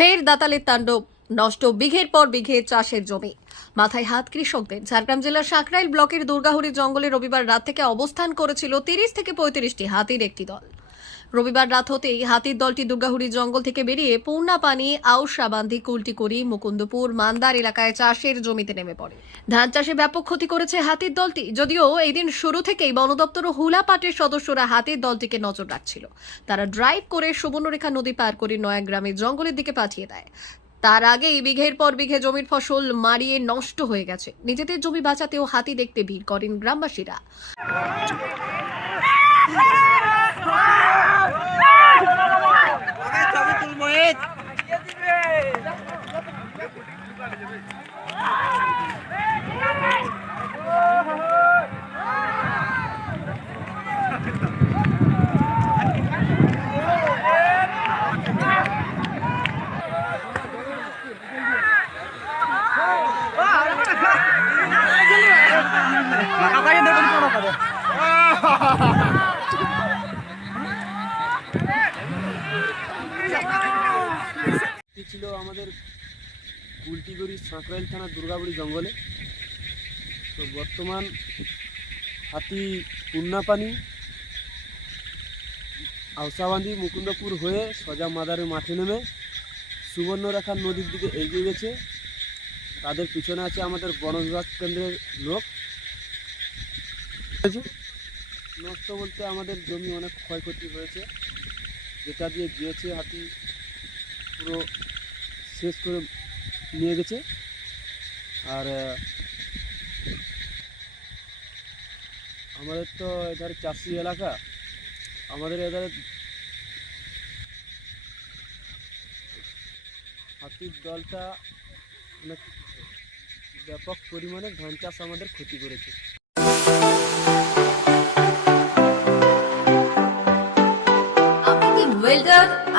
ফের দাতালের তাণ্ডব, নষ্ট বিঘের পর বিঘে চাষের জমি। মাথায় হাত কৃষকদের। ঝাড়গ্রাম জেলার সাঁকরাইল ব্লকের দুর্গাহুড়ি জঙ্গলে রবিবার রাত থেকে অবস্থান করেছিল তিরিশ থেকে পঁয়ত্রিশটি হাতির একটি দল। রবিবার রাত হতেই হাতির দলটি দুর্গাহুড়ি জঙ্গল থেকে বেরিয়ে পূর্ণা পানি আউশাবান্ধি কুলটিকুড়ি, মুকুন্দপুর, মান্দার এলাকায় চাষের জমিতে নেমে পড়ে। ধান চাষে ব্যাপক ক্ষতি করেছে হাতির দলটি। যদিও এই দিন শুরু থেকেই বন দপ্তর ও হুলা পাটের সদস্যরা হাতির দলটিকে নজর রাখছিল। তারা ড্রাইভ করে সুবর্ণরেখা নদী পার করে নয়া নয়াগ্রামের জঙ্গলের দিকে পাঠিয়ে দেয়। তার আগেই বিঘের পর বিঘে জমির ফসল মারিয়ে নষ্ট হয়ে গেছে। নিজেদের জমি বাঁচাতেও হাতি দেখতে ভিড় করেন গ্রামবাসীরা। ছিল আমাদের কুলটিগড়ি সাঁকরাইল থানা দুর্গাপুরি জঙ্গলে। তো বর্তমান হাতি পুন্নাপানি আউসাবান্দি মুকুন্দপুর হয়ে সোজা মাদারের মাঠে নেমে সুবর্ণরেখার নদীর দিকে এগিয়ে গেছে। তাদের পিছনে আছে আমাদের বন বিভাগ কেন্দ্রের লোক। নষ্ট বলতে আমাদের জমি অনেক ক্ষয়ক্ষতি হয়েছে। যেটা দিয়ে গিয়েছে হাতি পুরো শেষ করে নিয়ে গেছে। আর আমাদের তো এধারে চাষি এলাকা। আমাদের এধারে হাতির দলটা অনেক ব্যাপক পরিমাণে ধান চাষ আমাদের ক্ষতি করেছে।